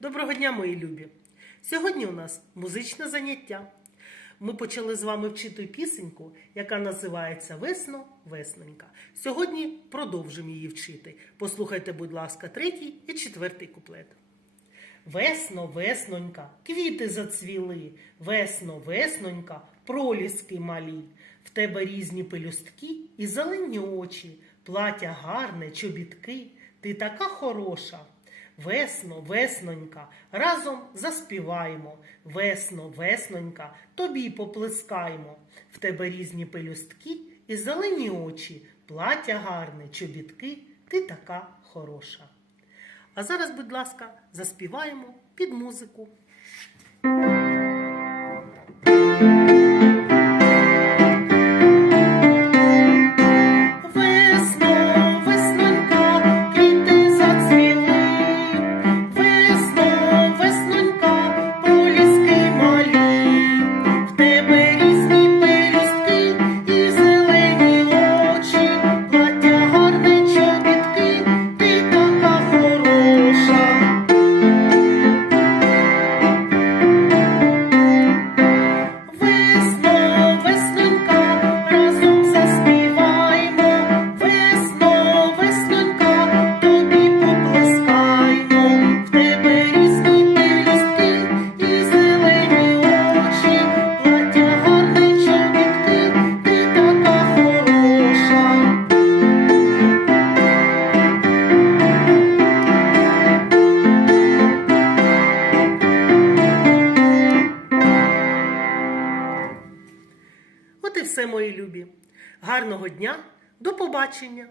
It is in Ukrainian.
Доброго дня, мої любі! Сьогодні у нас музичне заняття. Ми почали з вами вчити пісеньку, яка називається Весно, веснонька. Сьогодні продовжимо її вчити. Послухайте, будь ласка, третій і четвертий куплет. Весно, веснонька, квіти зацвіли, весно, веснонька, проліски малі. В тебе різні пелюстки і зелені очі, плаття гарне, чобітки, ти така хороша. Весно, веснонька, разом заспіваємо. Весно, веснонька, тобі поплескаємо. В тебе різні пелюстки і зелені очі, плаття гарне, чобітки, ти така хороша. А зараз, будь ласка, заспіваємо під музику. Все, мої любі. Гарного дня, до побачення!